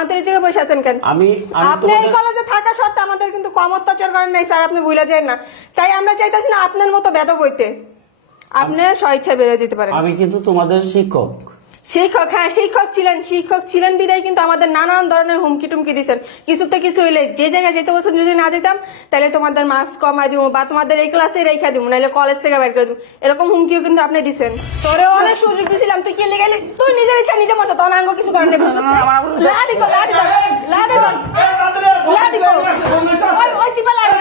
আন্তরিক জায়গায় বসে আছেন কেন? আপনি এই কলেজে থাকা সত্ত্বে আমাদের কিন্তু কম অত্যাচার করেন নাই স্যার, আপনি ভুলে যান না। তাই আমরা চাইতেছি না আপনার মতো বেদব হইতে, আপনি স্বেচ্ছায় বেরোয় যেতে পারেন। আমি কিন্তু তোমাদের শিক্ষক। শিক্ষক, হ্যাঁ শিক্ষক ছিলেন বিদায় কিন্তু আমাদের নানান ধরনের হুমকি টুমকি দিচ্ছেন। কিছুতে কিছু হইলে যে জায়গায় যেতে বলছেন যদি না যেতাম তাহলে তোমাদের মার্কস কমাই দিব বা তোমাদের এই ক্লাসে রেখা দিব, নাহলে কলেজ থেকে বের করে দিব, এরকম হুমকিও কিন্তু আপনি দিচ্ছেন। তোরে অনেক সুযোগ দিয়েছিলাম, তুই কি লেগে তুই নিজের ইচ্ছা নিজে মরছো, তখন আঙ্গ কিছু করেন লাঠি কর লাঠি কর লাঠি কর লাঠি কর ওই চিপা লাঠি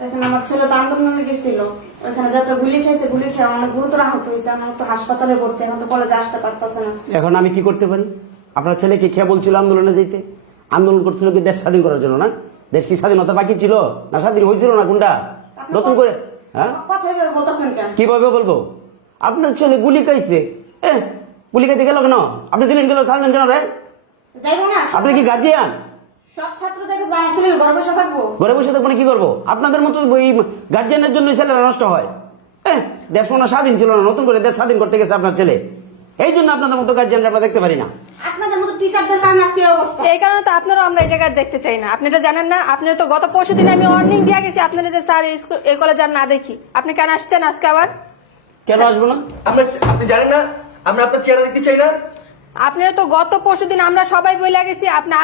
দেখেন আমার ছেলে তো আন্দোলনে গেছিল, ওখানে যাতে গুলি খেয়েছে, গুলি খেয়ে অনেক গুরুতর আহত হয়েছে। আমার তো হাসপাতালে ভর্তি, এখন তো কলেজে আসতে পারতেছে না। এখন আমি কি করতে পারি? আপনার ছেলে কি খেয়ে বলছিল আন্দোলনে যেতে? আন্দোলন করছিল কি দেশ স্বাধীন করার জন্য না? দেশ কি স্বাধীনতা বাকি ছিল না স্বাধীন হয়েছিল না? কোনটা নতুন করে হ্যাঁ বলতেছেন কেন? কিভাবে বলবো? আপনার ছেলে গুলি খাইছে, গুলি খাইতে গেল কেন? আপনি দিলেন কেন, ছাড়লেন কেন রে? যাইবো না। আপনি কি গার্জিয়ান? সব ছাত্র যাকে আমার ছেলে ঘরে বসে থাকবো? ঘরে বসে থাকবো না কি করবো? আপনাদের মতো ওই গার্জিয়ানের জন্য ছেলেরা নষ্ট হয়। দেশ মনে স্বাধীন ছিল না, নতুন করে দেশ স্বাধীন করতে গেছে আপনার ছেলে। এই জন্য আপনাদের মতো গার্জিয়ানরা আমরা দেখতে পারি না। আপনাদের মতো টিচারদের কারণে আজকে এই অবস্থা। এই কারণে তো আপনারা আমরা এই জায়গায় দেখতে চাই না। আপনি এটা জানেন না? আপনি তো গত পরশু দিন আমি ওয়ার্নিং দিয়ে গেছি আপনারা যে স্যার এই কলেজ আর না দেখি। আপনি কেন আসছেন আজকে আবার? কেন আসবো না? আপনি জানেন না আমরা আপনার চেহারা দেখতে চাই না? আপনারা তো গত পরশু দিন আমরা সবাই বলে গেছি আপনি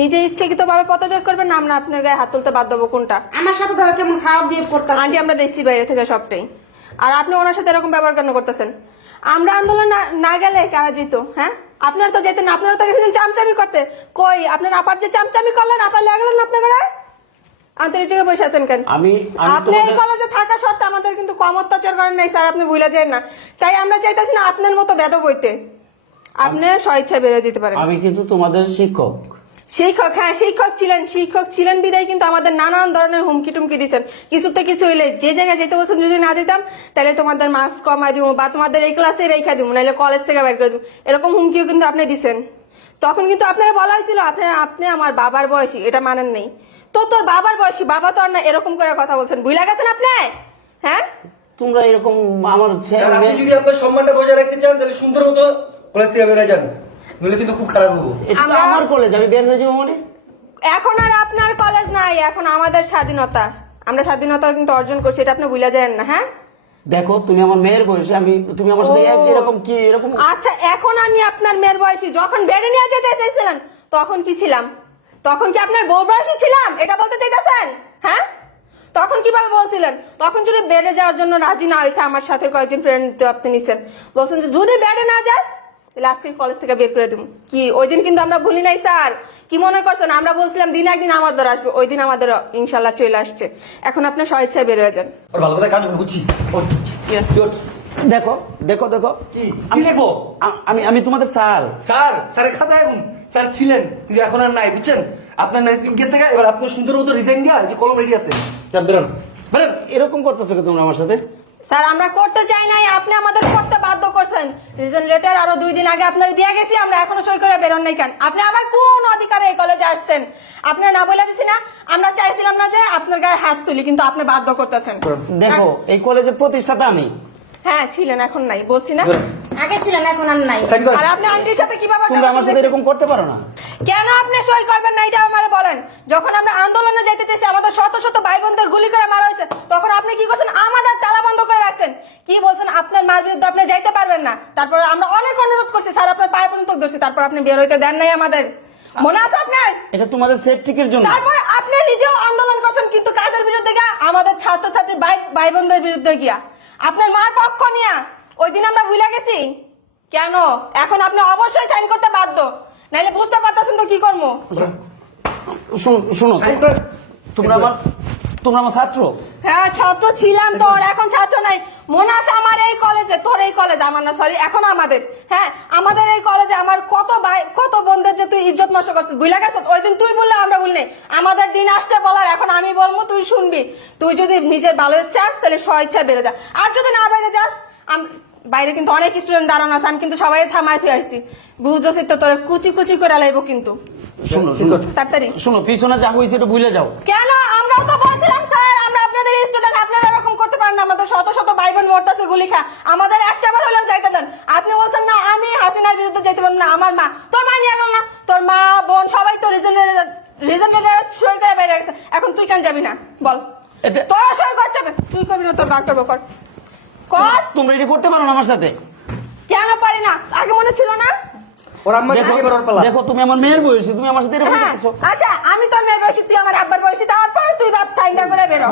নিজে ইচ্ছাকৃত ভাবে পদত্যাগ করবেন না, আমরা আপনার গায়ে হাত তুলতে বাধ্য হবো। কোনটা? আমার সাথে তো কেমন খারাপ বিহেভ করতেছে। আন্টি আমরা দেখছি বাইরে থেকে সবটাই, আর আপনি ওনার সাথে এরকম ব্যবহার কেন করতেছেন? আমরা আন্দোলন না গেলে কারা যেত? হ্যাঁ আপনারা তো যেতেন, আপনারা তো গেছেন চামচামি করতে। কই আপনার আপার যে চামচামি করলেন, আপার লাগলেন আপনার ঘরে? আন্তরিক জায়গায় বসে আছেন কেন? আপনি এই কলেজে থাকা সত্ত্বে আমাদের কিন্তু কম অত্যাচার করেন নাই স্যার, আপনি ভুলে যান না। তাই আমরা চাইতেছি না আপনার মতো বেদব হইতে, আপনি স্বেচ্ছায় বেরোয় যেতে পারেন। আমি কিন্তু তোমাদের শিক্ষক। শিক্ষক, হ্যাঁ শিক্ষক ছিলেন বিদায় কিন্তু আমাদের নানান ধরনের হুমকি টুমকি দিচ্ছেন। কিছুতে কিছু হইলে যে জায়গায় যেতে বলছেন যদি না যেতাম তাহলে তোমাদের মার্কস কমাই দিব বা তোমাদের এই ক্লাসে রেখা দিব, নাহলে কলেজ থেকে বের করে দিব, এরকম হুমকিও কিন্তু আপনি দিচ্ছেন। তখন কিন্তু আপনারা বলা হয়েছিল আপনি আমার বাবার বয়সী, এটা মানেন নেই তো। তোর বাবার বয়সী বাবা তো আর না এরকম করে কথা বলছেন, ভুলে গেছেন আপনি? হ্যাঁ তোমরা এরকম আমার আপনি যদি আপনার সম্মানটা বজায় রাখতে চান তাহলে সুন্দর মতো কলেজ থেকে বেরিয়ে যান, নইলে কিন্তু খুব খারাপ হবো। আমার কলেজ, আমি বের হয়ে যাবো মানে? এখন আর আপনার কলেজ নাই, এখন আমাদের স্বাধীনতা, আমরা স্বাধীনতা কিন্তু অর্জন করছি, এটা আপনি ভুলে যান না। হ্যাঁ দেখো তুমি আমার মেয়ের বয়সে, তুমি আমার সাথে এরকম কি এরকম? আচ্ছা এখন আমি আপনার মেয়ের বয়সী, যখন বেড়ে নিয়ে যেতে চাইছিলেন তখন কি ছিলাম? তখন কি আপনার বউ বয়সী ছিলাম, এটা বলতে চাইতেছেন? হ্যাঁ তখন কিভাবে বলছিলেন? তখন যদি বেড়ে যাওয়ার জন্য রাজি না হয়েছে আমার সাথে কয়েকজন ফ্রেন্ড আপনি নিছেন, বলছেন যে যদি বেড়ে না যাস তাহলে আজকে কলেজ থেকে বের করে দেবো। কি ওই দিন কিন্তু আমরা ভুলি নাই স্যার, কি মনে করছেন? আমরা বলছিলাম দিন একদিন আমাদের আসবে, ওই দিন আমাদের ইনশাল্লাহ চলে আসছে। এখন আপনার স্বেচ্ছায় বের হয়ে যান। ভালো কথা কাজ বুঝছি। দেখো দেখো দেখো কি লিখবো? আমি তোমাদের স্যার। স্যারের খাতা এখন স্যার ছিলেন কিন্তু এখন আর নাই, বুঝছেন? আপনার নাই গেছে, এবার আপনার সুন্দর মতো রিজাইন দিয়া যে কলম রেডি আছে, বেরোন বেরোন। এরকম করতেছো কি তোমরা আমার সাথে? স্যার আমরা করতে চাই নাই, আপনি আমাদের করতে বাধ্য করছেন। রিজন লেটার আরো 2 দিন আগে আপনার দিয়ে গেছি, আমরা এখনো সই করে বেরোন নাই কেন? আপনি আবার কোন অধিকারে এই কলেজে আসছেন? আপনার না বলে দিছি না আমরা চাইছিলাম না যে আপনার গায়ে হাত তুলি, কিন্তু আপনি বাধ্য করতেছেন। দেখো এই কলেজের প্রতিষ্ঠাতা আমি। হ্যাঁ ছিলেন, এখন নাই, বলছি না আগে ছিলেন এখন আর নাই। আর আপনি আন্টির সাথে কিভাবে তোমরা আমার সাথে এরকম করতে পারো না? কেন আপনি সই করবেন না এটা আমারে বলেন? যখন আমরা আন্দোলনে যাইতে চাইছি, আমাদের শত শত ভাই বোনদের গুলি করে মারা হয়েছে, তখন আপনি কি করছেন? আমাদের তালা বন্ধ করে রাখছেন। কি বলছেন? আপনার মার বিরুদ্ধে আপনি যাইতে পারবেন না। তারপর আমরা অনেক অনুরোধ করছি স্যার, আপনার পায়ে পর্যন্ত ধরছি, তারপর আপনি বের হইতে দেন নাই আমাদের, মনে আছে আপনার? এটা তোমাদের সেফটির জন্য। তারপর আপনি নিজেও আন্দোলন করছেন, কিন্তু কাদের বিরুদ্ধে গিয়া? আমাদের ছাত্রছাত্রী ভাই বোনদের বিরুদ্ধে গিয়া, আপনার মার পক্ষ নিয়া। ওই দিন আমরা ভুলে গেছি কেন? এখন আপনি অবশ্যই সাইন করতে বাধ্য, নাইলে বুঝতে পারতেছেন তো কি করবো। শোনো তোমরা আমার ছাত্র। হ্যাঁ ছাত্র ছিলাম তো, এখন ছাত্র নাই। মনে আছে আমার এই কলেজে, তোর এই কলেজ, আমার না সরি এখন আমাদের, হ্যাঁ আমাদের এই কলেজে আমার কত ভাই কত বোনদের যে তুই ইজ্জত নষ্ট করছিস, ভুলে গেছ? ওই দিন তুই বললে আমরা বললি, আমাদের দিন আসতে বলার, এখন আমি বলবো তুই শুনবি। তুই যদি নিজের ভালো চাস তাহলে স্বেচ্ছায় বেরো যা, আর যদি না বাইরে যাস, বাইরে কিন্তু অনেক স্টুডেন্ট দাঁড়ানো আছে, আমি কিন্তু সবাই থামাই থুই আসছি, বুঝছি তো তোর কুচি কুচি করে লাইবো কিন্তু। শোনো তাড়াতাড়ি শোনো, পিছনে যা হয়েছে এটা ভুলে যাও। কেন? আমরাও তো বলছিলাম স্যার আমরা আপনাদের স্টুডেন্ট, আপনারা এরকম করতে পারেন না আমাদের শত শত ভাই বোন মরতেছে গুলি খা আমাদের একটা বার হলেও যাইতে দেন আপনি বলছেন না আমি হাসিনার বিরুদ্ধে যাইতে পারবো না আমার মা তোর মা নিয়ে গেল না তোর মা বোন সবাই তো রিজেন্ট সই করে বাইরে গেছে এখন তুই কেন যাবি না বল তোরা সই করতে হবে তুই করবি না তোর ডাক্তার কর কর তোমরা এটা করতে পারো না আমার সাথে কেন পারি না আগে মনে ছিল না ওর আম্মা দেখো থেকে বেরোর পালা দেখো তুমি আমার মেয়ের বয়সী তুমি আমার সাথে এরকম হ্যাঁ, করতেছো আচ্ছা আমি তোর মেয়ের বয়সী তুই আমার আব্বার বয়সী তারপরে তুই বাপ সাইনটা করে বেরো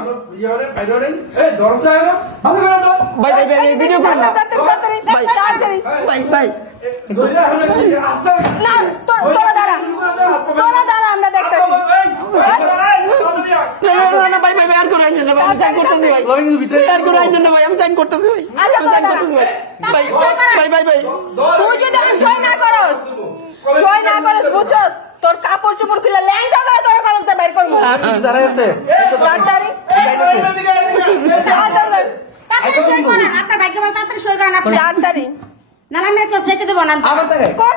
ভাই ভাই ভাই ভিডিও করো না তাড়াতাড়ি, তাড়াতাড়ি। ভাই ভাই না তোরা দাঁড়া আমরা দেখতেছি না না ভাই ভাই ভাই আর করে আইন না ভাই আমি সাইন করতেছি ভাই লবিং এর ভিতরে আর করে আইন না ভাই আমি সাইন করতেছি ভাই আচ্ছা, আমি সাইন দাঁড়া। করতেছি ভাই ভাই ভাই ভাই তুই যদি আমি সই না করস বুঝছো তোর কাপড় চোপড় খুলে ল্যাংটা করে তোর কলেজে বের করবো দাঁড়ায় আছে তাড়াতাড়ি তাড়াতাড়ি সই করেন আপনার ভাগ্য ভালো তাড়াতাড়ি সই করেন আপনি তাড়াতাড়ি নাহলে আমি কেউ যেতে দেবো না আবার তাকায় কর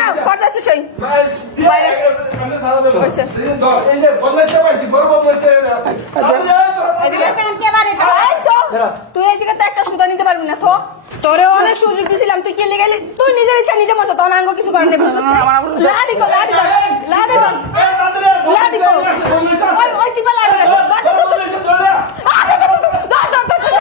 না করতেছি সই একেবারে এই তো, তুই এই জায়গাতে একটা সুতা নিতে পারবি না তো তোরে অনেক সুযোগ দিছিলাম তুই কি লেগে তুই নিজের ইচ্ছা নিজে মরছো তোর আঙ্গ কিছু করেন লাড়ি